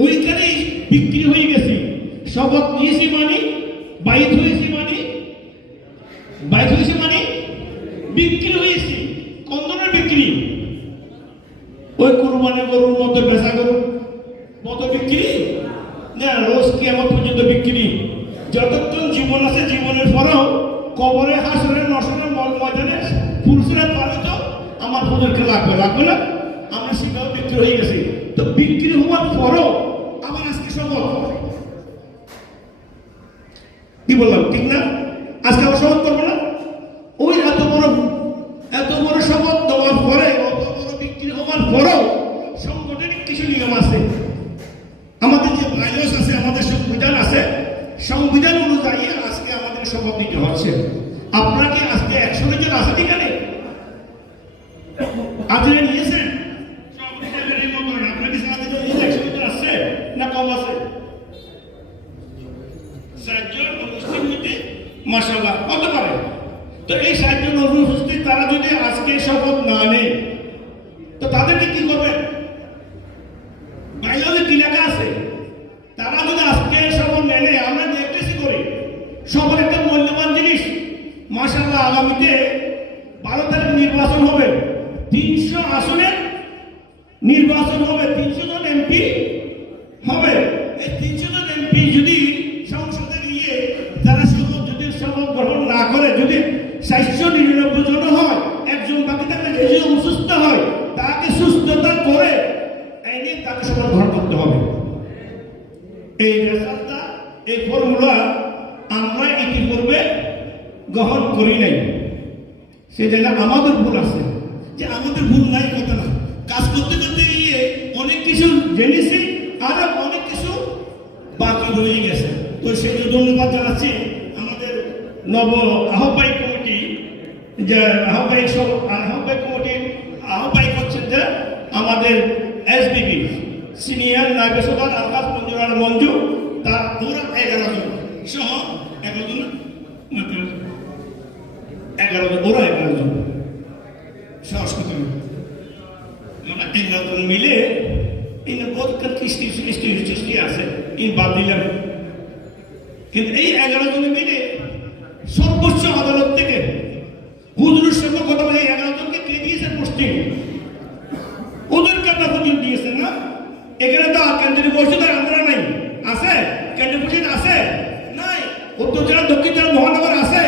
ওইখানেই বিক্রি হয়ে গেছি। শপথ নিয়েছি মানে বাইত হয়েছি মানে বিক্রি হয়েছি। কোন ধরনের বিক্রি? ওই কুরবানি গরুর মতো বেচা গরুর মতো বিক্রি না, রোজ কিয়ামত পর্যন্ত বিক্রি। যতক্ষণ জীবন আছে জীবনের পরেও কবরে হাসরের নসরের ময়দানে ফুলসিরাত পালিত আমার হুজুরকে লাগবে না, আমরা সেটাও বিক্রি হয়ে গেছি। তো বিক্রি হওয়ার পরও আমার আজকে শপথ, কি বললাম ঠিক না? আজকে আমরা শপথ করবো না? ওই এত বড় শপথ দেওয়ার পরে, অত বড় বিক্রি হওয়ার পরেও সাংগঠনিক কিছু নিয়ম আছে। আমাদের যে বাইলস আছে, আমাদের সংবিধান আছে, সংবিধান অনুযায়ী আজকে আমাদের শপথ নিতে হচ্ছে। আপনাকে আজকে 100 জন আছে এখানে আজকে নিয়েছেন আপনাকে 100 জন আছে না কম আছে? 60 জন উপস্থিত মাশাআল্লাহ কত পারে। তো এই 60 জন উপস্থিত তারা যদি আজকে শপথ না নেয় তো তাদেরকে কি করবেন? বাইরে কি লেখা আছে? তারা যদি আজকে শপথ নেয়, আমরা দেখতেছি করি শপথ একটা মূল্যবান জিনিস। মাশাআল্লাহ আগামীতে 12 তারিখ নির্বাচন হবে, 300 আসনের নির্বাচন হবে, 300 জন এমপি হবে। এই 300 জন এমপি যদি সংসদে গিয়ে যারা শপথ গ্রহণ না করে, যদি 499 জন হয়, একজন বাকি থাকলে যদি অসুস্থ হয় তাকে সুস্থতা করে এনে তাকে শপথ গ্রহণ করতে হবে। এই রেজাল্টটা, এই ফর্মুলা আমরা ইতিপূর্বে গ্রহণ করি নাই। সেটা আমাদের ভুল আছে, যে আমাদের ভুল নাই কথা না, কাজ করতে গিয়ে অনেক কিছু জেনেছি আর অনেক কিছু বাকি রয়ে গেছে। তো সেই ধন্যবাদ জানাচ্ছি আমাদের নব আহ্বায়ক কমিটি, যে আহ্বায়ক কমিটির আহ্বায়ক হচ্ছেন যে আমাদের এসবিপি সিনিয়র নায়েবে সদর আলহাজ মঞ্জুর মঞ্জু, তার ওরা 11 জন সহ 11 জন, ওরা 11 জন সংস্কৃত আমরা 11 জন মিলে এই বোধকার সৃষ্টি আছে, এই বাদ দিলাম। কিন্তু এই 11 জন মিলে সর্বোচ্চ আদালত থেকে হুজুরের সঙ্গে কথা বলে 11 জনকে কে দিয়েছে পোস্টিং? ওদেরকে আপনার পর্যন্ত দিয়েছেন না? এখানে তো কেন্দ্রীয় পরিষদের আন্দোলন নাই, আছে? কেন্দ্রীয় পরিষদ আছে? নাই। উত্তর জেলা দক্ষিণ জেলা মহানগর আছে?